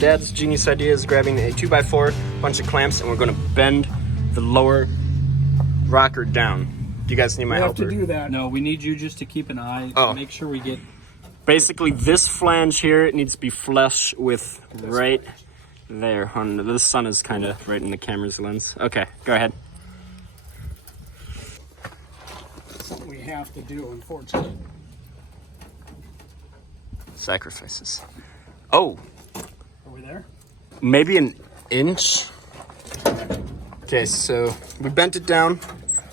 Dad's genius idea is grabbing a 2x4, bunch of clamps, and we're gonna bend the lower rocker down. Do you guys need my help? We have to do that. No, we need you just to keep an eye, make sure we get... Basically, this flange here, it needs to be flush with right there. The sun is kind of right in the camera's lens. Okay, go ahead. Something we have to do, unfortunately. Sacrifices. Oh. Are we there? Maybe an inch. Okay, so we bent it down.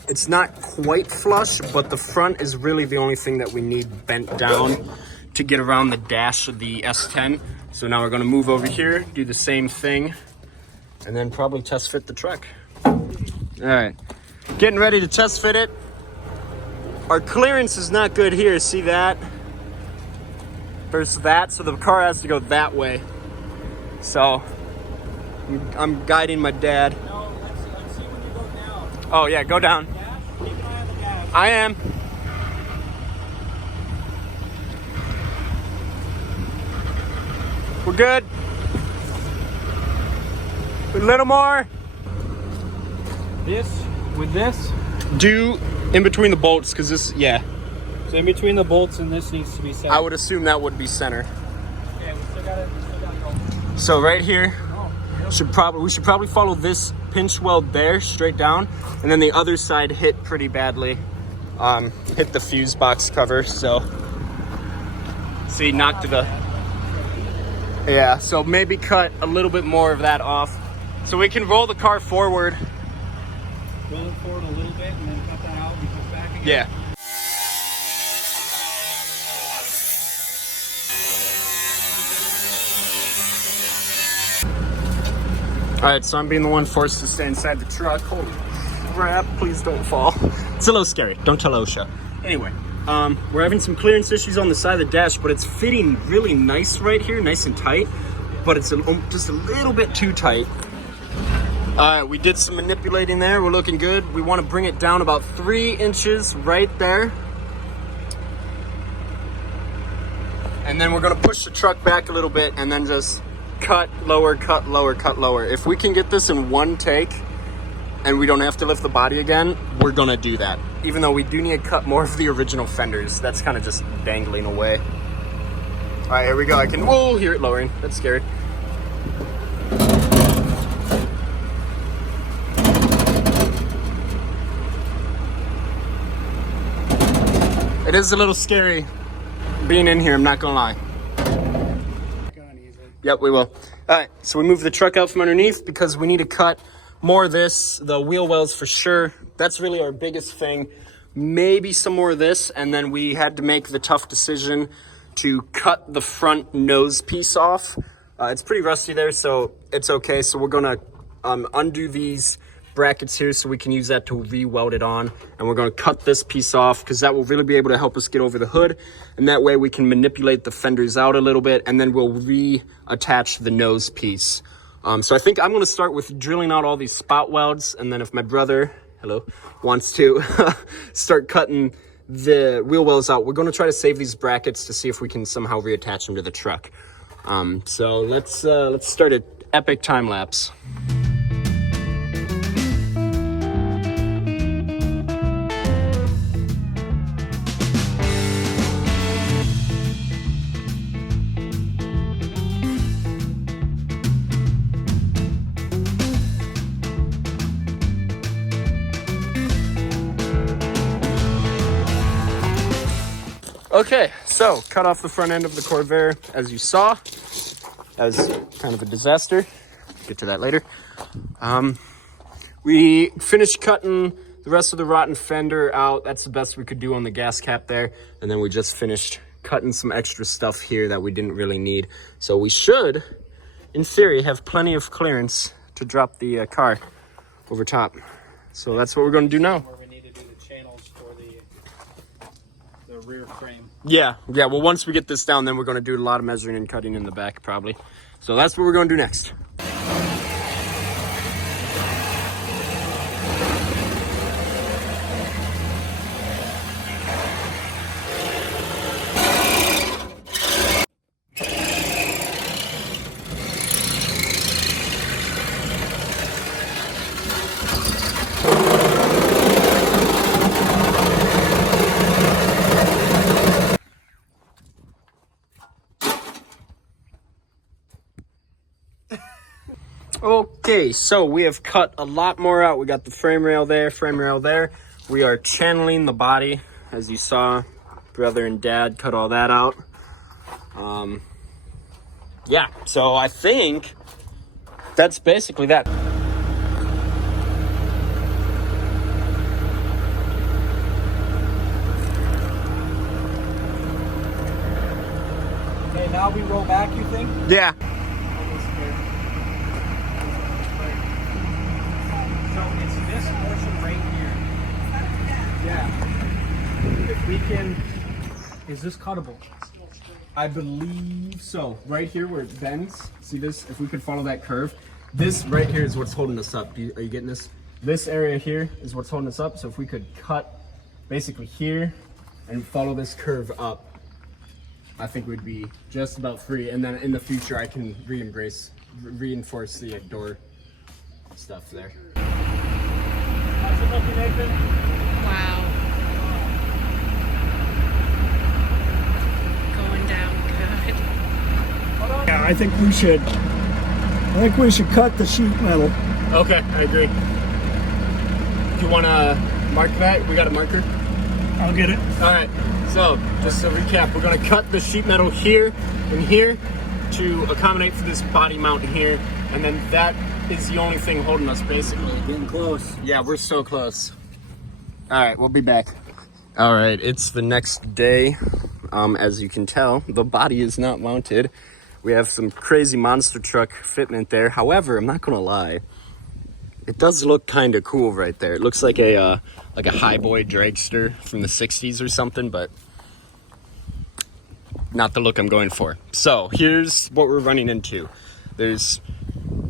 It's not quite flush, but the front is really the only thing that we need bent down to get around the dash of the S10. So now we're gonna move over here, do the same thing, and then probably test fit the truck. All right, getting ready to test fit it. Our clearance is not good here, see that? Versus that, so the car has to go that way. So I'm guiding my dad. No, let's see when you go down. Oh yeah, go down. Dash? Keep an eye on the dash. I am. We're good. A little more. This, with this? Do in between the bolts, because this, yeah. So in between the bolts and this needs to be set. I would assume that would be center. Yeah, we still gotta go. So right here, Oh, yep. we should probably follow this pinch weld there, straight down, and then the other side hit pretty badly. Hit the fuse box cover, so. See, knocked the. Yeah, so maybe cut a little bit more of that off. So we can roll the car forward. Roll it forward a little bit and then cut that out and push back again. Yeah. All right, so I'm being the one forced to stay inside the truck. Holy crap, please don't fall. It's a little scary, don't tell OSHA. Anyway, we're having some clearance issues on the side of the dash, but it's fitting really nice right here, nice and tight, but it's just a little bit too tight. All right, we did some manipulating there, we're looking good. We wanna bring it down about 3 inches right there. And then we're gonna push the truck back a little bit and then just cut lower, cut lower, cut lower. If we can get this in one take and we don't have to lift the body again, we're gonna do that. Even though we do need to cut more of the original fenders. That's kind of just dangling away. All right, here we go. I can, whoa, hear it lowering. That's scary. It is a little scary being in here, I'm not gonna lie. Yep, we will. All right, so we move the truck out from underneath because we need to cut more of this, the wheel wells for sure. That's really our biggest thing. Maybe some more of this, and then we had to make the tough decision to cut the front nose piece off. It's pretty rusty there, so it's okay. So we're gonna undo these brackets here so we can use that to re-weld it on, and we're going to cut this piece off because that will really be able to help us get over the hood, and that way we can manipulate the fenders out a little bit, and then we'll reattach the nose piece. So I think I'm going to start with drilling out all these spot welds, and then if my brother, hello, wants to start cutting the wheel wells out, we're going to try to save these brackets to see if we can somehow reattach them to the truck. So let's start an epic time lapse. Okay, so cut off the front end of the Corvair, as you saw. That was kind of a disaster. Get to that later. We finished cutting the rest of the rotten fender out. That's the best we could do on the gas cap there. And then we just finished cutting some extra stuff here that we didn't really need. So we should, in theory, have plenty of clearance to drop the car over top. So that's what we're going to do now. Where we need to do the channels for the rear frame. Yeah, well, once we get this down, then we're going to do a lot of measuring and cutting in the back, probably. So that's what we're going to do next. Okay, so we have cut a lot more out. We got the frame rail there, frame rail there. We are channeling the body, as you saw. Brother and dad cut all that out. Yeah, so I think that's basically that. Okay, now we roll back, you think? Yeah. So it's this portion right here. Yeah. If we can, is this cuttable? I believe so. Right here where it bends, see this? If we could follow that curve, this right here is what's holding us up. Are you getting this? This area here is what's holding us up. So if we could cut basically here and follow this curve up, I think we'd be just about free. And then in the future, I can reinforce the door stuff there. How's it looking, Nathan? Wow. Going down good. Yeah, I think we should cut the sheet metal. Okay, I agree. If you want to mark that, we got a marker. I'll get it. All right, so just to recap, we're gonna cut the sheet metal here and here to accommodate for this body mount here, and then that is the only thing holding us basically. Getting close. Yeah, we're so close. All right, we'll be back. All right, it's the next day. As you can tell, the body is not mounted. We have some crazy monster truck fitment there. However, I'm not gonna lie, it does look kind of cool right there. It looks like a highboy dragster from the 60s or something, but not the look I'm going for. So here's what we're running into. There's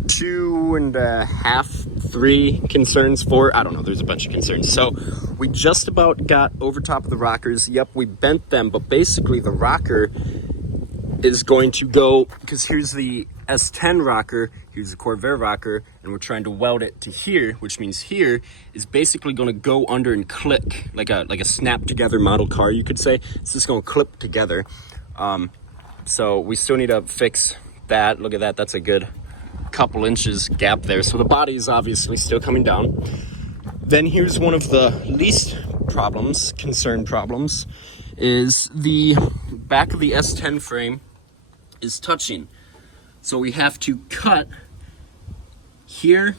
2.5, 3 concerns, 4, I don't know, there's a bunch of concerns. So we just about got over top of the rockers. Yep, we bent them, but basically the rocker is going to go, because here's the S10 rocker, here's the Corvair rocker, and we're trying to weld it to here, which means here is basically going to go under and click like a snap together model car, you could say. It's just going to clip together. So we still need to fix that. Look at that, that's a good couple inches gap there. So the body is obviously still coming down. Then here's one of the least concern problems, is the back of the S10 frame is touching. So we have to cut here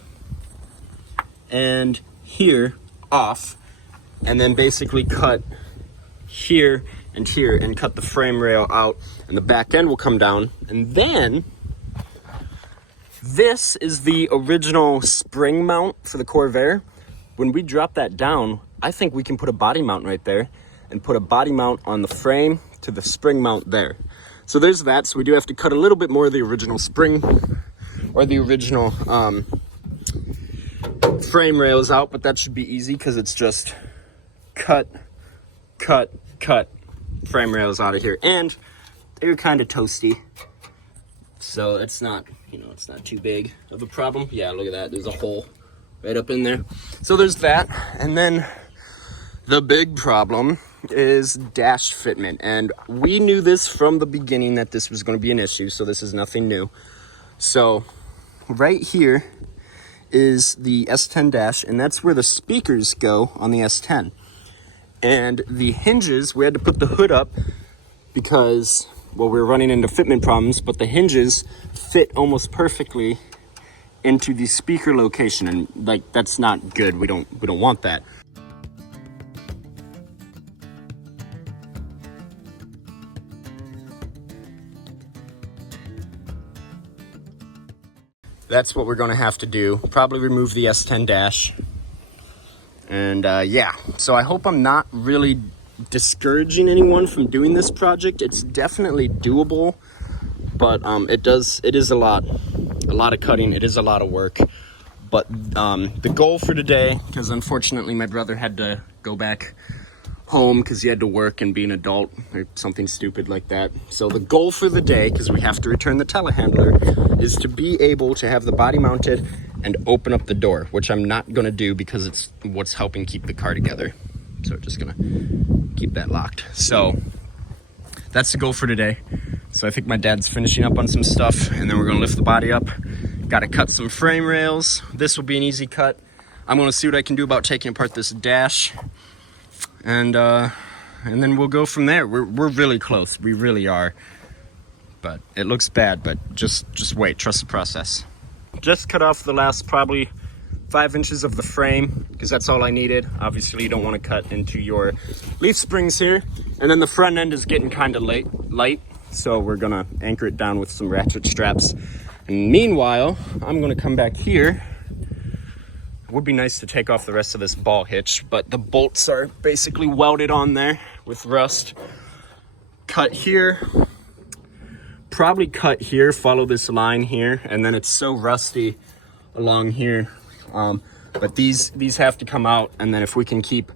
and here off, and then basically cut here and cut the frame rail out, and the back end will come down. And then this is the original spring mount for the Corvair. When we drop that down, I think we can put a body mount right there and put a body mount on the frame to the spring mount there. So there's that. So we do have to cut a little bit more of the original spring or the original frame rails out, but that should be easy because it's just cut frame rails out of here. And they're kind of toasty, so it's not, it's not too big of a problem. Yeah, look at that. There's a hole right up in there. So there's that. And then the big problem is dash fitment, and we knew this from the beginning that this was going to be an issue, so this is nothing new. So right here is the S10 dash, and that's where the speakers go on the S10. And the hinges, we had to put the hood up because, well, we were running into fitment problems, but the hinges fit almost perfectly into the speaker location, and like, that's not good. We don't want that. That's what we're going to have to do. Probably remove the S10 dash. And yeah, so I hope I'm not really discouraging anyone from doing this project. It's definitely doable, but it is a lot of cutting. It is a lot of work. But the goal for today, because unfortunately my brother had to go back home because he had to work and be an adult or something stupid like that. So the goal for the day, because we have to return the telehandler, is to be able to have the body mounted and open up the door, which I'm not going to do because it's what's helping keep the car together. So we're just going to keep that locked. So that's the goal for today. So I think my dad's finishing up on some stuff, and then we're going to lift the body up, Got to cut some frame rails. This will be an easy cut. I'm going to see what I can do about taking apart this dash. And then we'll go from there. We're really close. We really are. But it looks bad, but just wait. Trust the process. Just cut off the last probably 5 inches of the frame because that's all I needed. Obviously, you don't want to cut into your leaf springs here. And then the front end is getting kind of light. So we're going to anchor it down with some ratchet straps. And meanwhile, I'm going to come back here. It would be nice to take off the rest of this ball hitch, but the bolts are basically welded on there with rust. Cut here. Probably cut here, follow this line here, and then it's so rusty along here. But these have to come out, and then if we can keep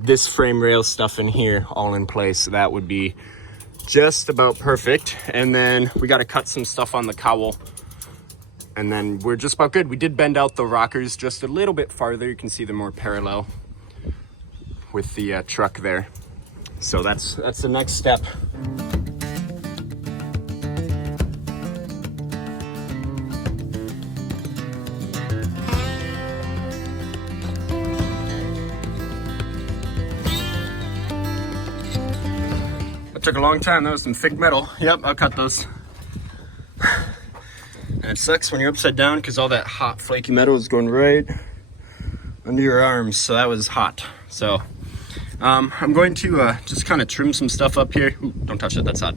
this frame rail stuff in here all in place, that would be just about perfect. And then we got to cut some stuff on the cowl, and then we're just about good. We did bend out the rockers just a little bit farther. You can see they're more parallel with the truck there. So that's the next step. Took a long time. That was some thick metal. Yep, I'll cut those. And it sucks when you're upside down because all that hot flaky metal is going right under your arms. So that was hot. So I'm going to just kind of trim some stuff up here. Ooh, don't touch it, that's hot.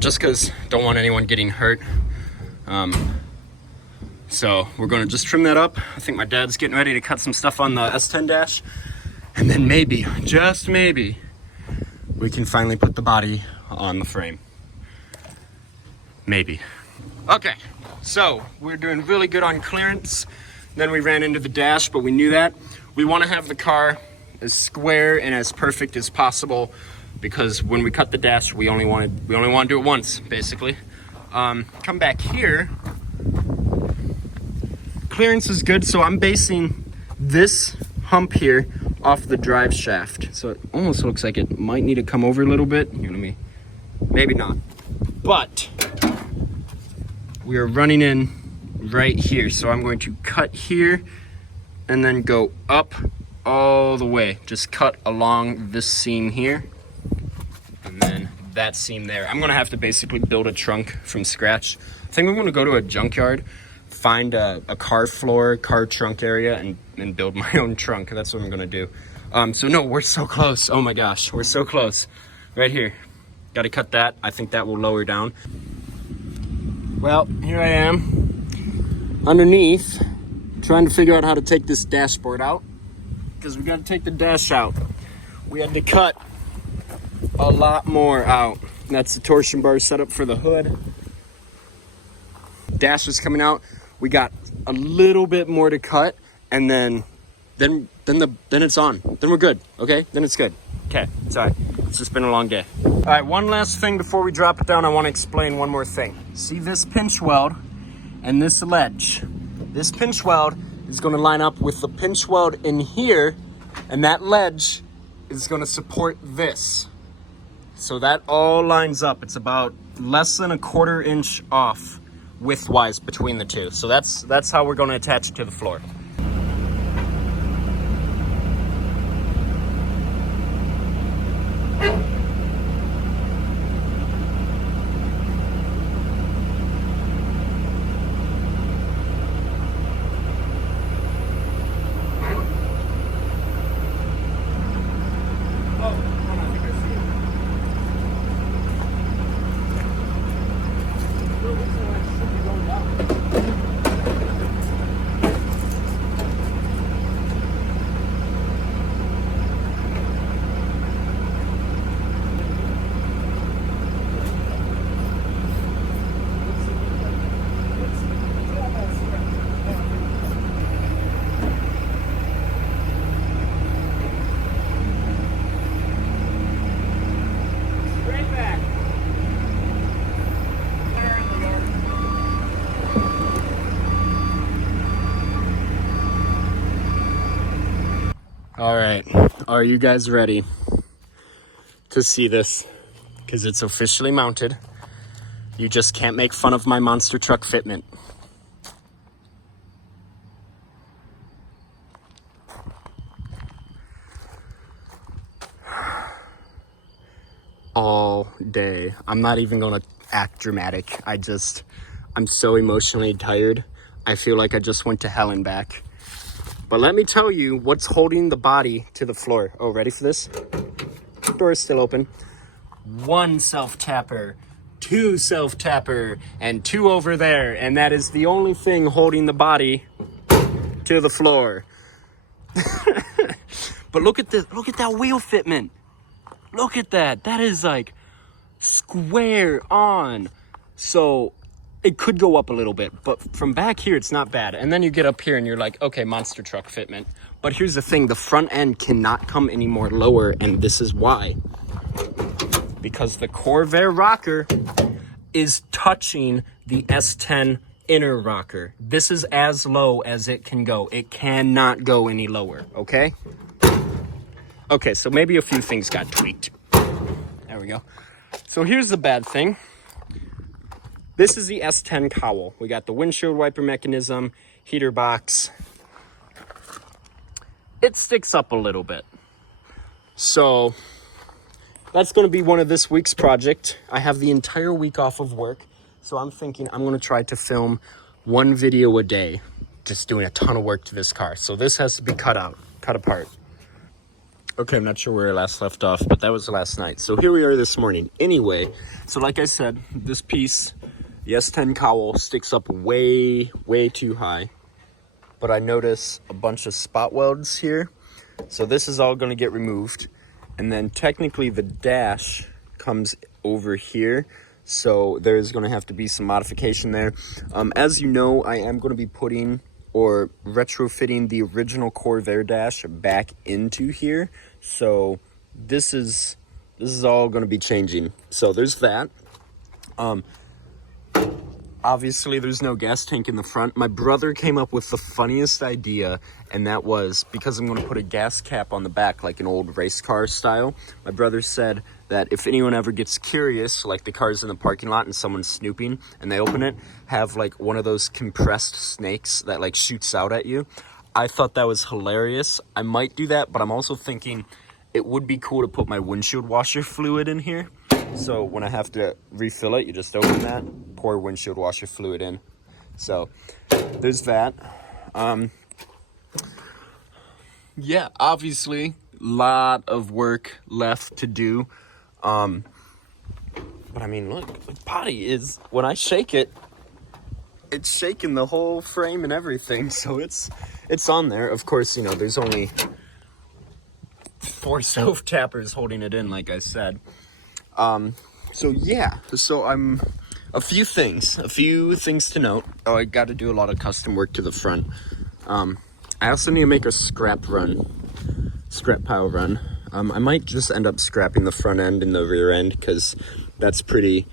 Just because don't want anyone getting hurt. So we're going to just trim that up. I think my dad's getting ready to cut some stuff on the S10 dash. And then maybe, just maybe, we can finally put the body on the frame. Maybe. Okay, so we're doing really good on clearance. Then we ran into the dash, but we knew that. We want to have the car as square and as perfect as possible because when we cut the dash, we only want to do it once, basically. Come back here. Clearance is good, so I'm basing this hump here off the drive shaft. So it almost looks like it might need to come over a little bit. You know what I mean? Maybe not. But we are running in right here. So I'm going to cut here and then go up all the way. Just cut along this seam here. And then that seam there. I'm going to have to basically build a trunk from scratch. I think I'm going to go to a junkyard, find a car floor, car trunk area, and build my own trunk. That's what I'm gonna do. So no, we're so close. Oh my gosh, we're so close. Right here. Got to cut that. I think that will lower down. Well, here I am underneath trying to figure out how to take this dashboard out because we got to take the dash out. We had to cut a lot more out. That's the torsion bar setup for the hood. Dash is coming out. We got a little bit more to cut, and then it's on. Then we're good. Okay, then it's good. Okay, sorry, it's just been a long day. All right, one last thing before we drop it down. I want to explain one more thing. See this pinch weld and this ledge. This pinch weld is going to line up with the pinch weld in here, and that ledge is going to support this. So that all lines up. It's about less than 1/4 inch off width-wise between the two. So that's how we're going to attach it to the floor. All right, are you guys ready to see this? Because it's officially mounted. You just can't make fun of my monster truck fitment. all day. I'm not even gonna act dramatic. I'm so emotionally tired. I feel like I just went to hell and back. But let me tell you what's holding the body to the floor. Oh, ready for this? Door is still open. 1 self-tapper, 2 self-tapper, and 2 over there. And that is the only thing holding the body to the floor. But look at this. Look at that wheel fitment. Look at that. That is like square on. So it could go up a little bit, but from back here, it's not bad. And then you get up here and you're like, okay, monster truck fitment. But here's the thing. The front end cannot come any more lower. And this is why. Because the Corvair rocker is touching the S10 inner rocker. This is as low as it can go. It cannot go any lower, okay? Okay, so maybe a few things got tweaked. There we go. So here's the bad thing. This is the S10 cowl. We got the windshield wiper mechanism, heater box. It sticks up a little bit. So that's going to be one of this week's project. I have the entire week off of work. So I'm thinking I'm going to try to film 1 video a day. Just doing a ton of work to this car. So this has to be cut apart. Okay, I'm not sure where I last left off, but that was last night. So here we are this morning. Anyway, so like I said, this piece, the S10 cowl, sticks up way, way too high. But I notice a bunch of spot welds here. So this is all going to get removed. And then technically the dash comes over here. So there's going to have to be some modification there. As you know, I am going to be putting or retrofitting the original Corvair dash back into here. So this is all going to be changing. So there's that. Obviously, there's no gas tank in the front. My brother came up with the funniest idea, and that was because I'm going to put a gas cap on the back like an old race car style. My brother said that if anyone ever gets curious, like the car's in the parking lot and someone's snooping and they open it, have like one of those compressed snakes that like shoots out at you. I thought that was hilarious. I might do that, but I'm also thinking it would be cool to put my windshield washer fluid in here. So when I have to refill it, you just open that, pour windshield washer fluid in. So there's that. Yeah, obviously, lot of work left to do. But I mean, look, the body is, when I shake it, it's shaking the whole frame and everything. So it's on there. Of course, you know, there's only 4 self-tappers holding it in, like I said. So yeah, so I'm, a few things to note. Oh, I got to do a lot of custom work to the front. I also need to make a scrap pile run. I might just end up scrapping the front end and the rear end because that's pretty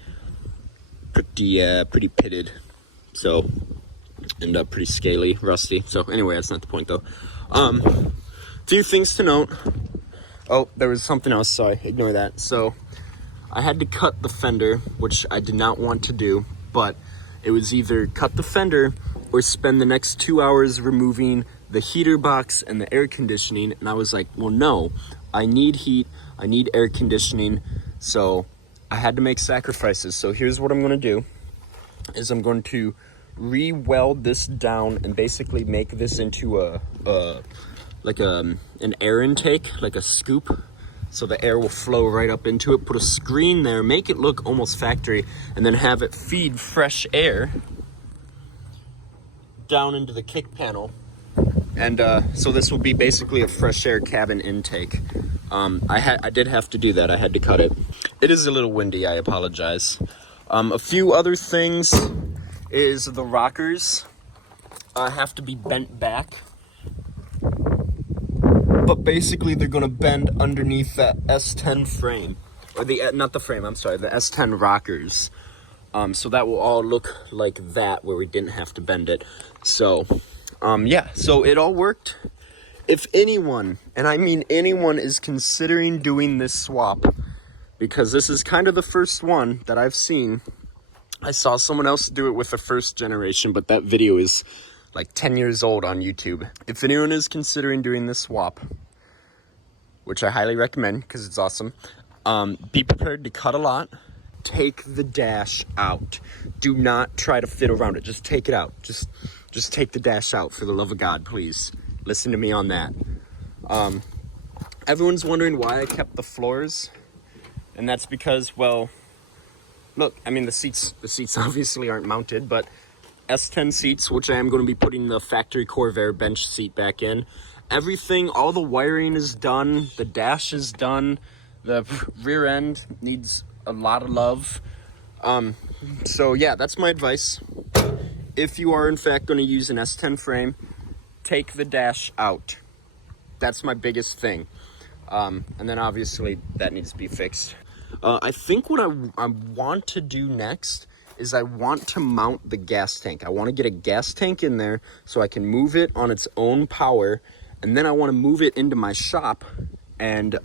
pitted. So end up pretty scaly, rusty. So anyway, that's not the point though. Few things to note. Oh, there was something else, sorry, ignore that. So I had to cut the fender, which I did not want to do, but it was either cut the fender or spend the next 2 hours removing the heater box and the air conditioning. And I was like, well, no, I need heat, I need air conditioning. So I had to make sacrifices. So here's what I'm going to do, is I'm going to re-weld this down and basically make this into an air intake, like a scoop. So the air will flow right up into it. Put a screen there, make it look almost factory, and then have it feed fresh air down into the kick panel. And so this will be basically a fresh air cabin intake. I did have to do that. I had to cut it. It is a little windy, I apologize. A few other things is the rockers have to be bent back. But basically they're gonna bend underneath that S10 frame, or the S10 rockers. So that will all look like that, where we didn't have to bend it. So, yeah, so it all worked. If anyone, and I mean anyone, is considering doing this swap, because this is kind of the first one that I've seen. I saw someone else do it with the first generation, but that video is like 10 years old on YouTube. If anyone is considering doing this swap, which I highly recommend because it's awesome, Be prepared to cut a lot. Take the dash out. Do not try to fit around it. Just take it out. Just take the dash out, for the love of God, please. Listen to me on that. Everyone's wondering why I kept the floors, and that's because, well, look, I mean, the seats obviously aren't mounted, but S10 seats, which I am going to be putting the factory Corvair bench seat back in. Everything, all the wiring is done. The dash is done. The rear end needs a lot of love. So yeah, that's my advice. If you are in fact going to use an S10 frame, take the dash out. That's my biggest thing. And then obviously that needs to be fixed. I think what I want to do next is I want to mount the gas tank. I want to get a gas tank in there so I can move it on its own power, and then I want to move it into my shop, and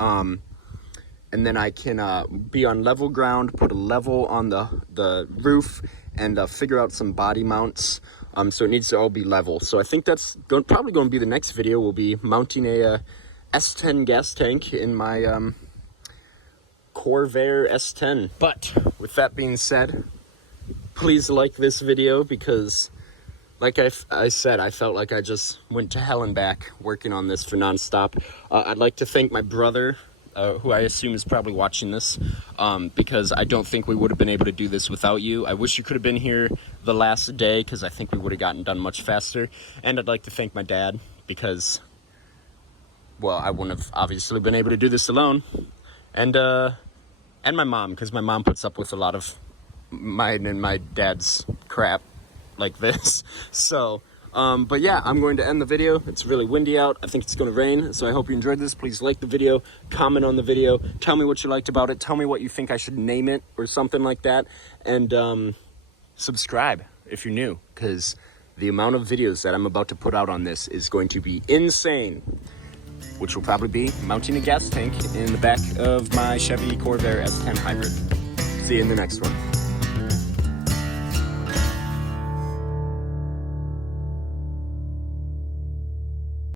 then I can be on level ground, put a level on the roof, and figure out some body mounts. So it needs to all be level. So I think that's probably going to be the next video. We'll be mounting a S10 gas tank in my Corvair S10. But with that being said, please like this video, because like I said, I felt like I just went to hell and back working on this for nonstop. I'd like to thank my brother, who I assume is probably watching this, because I don't think we would have been able to do this without you. I wish you could have been here the last day, because I think we would have gotten done much faster. And I'd like to thank my dad, because, well, I wouldn't have obviously been able to do this alone. And my mom, because my mom puts up with a lot of mine and my dad's crap like this. So, but yeah, I'm going to end the video. It's really windy out. I think it's going to rain. So I hope you enjoyed this. Please like the video, comment on the video, tell me what you liked about it. Tell me what you think I should name it or something like that. And subscribe if you're new, because the amount of videos that I'm about to put out on this is going to be insane, which will probably be mounting a gas tank in the back of my Chevy Corvair S10 Hybrid. See you in the next one.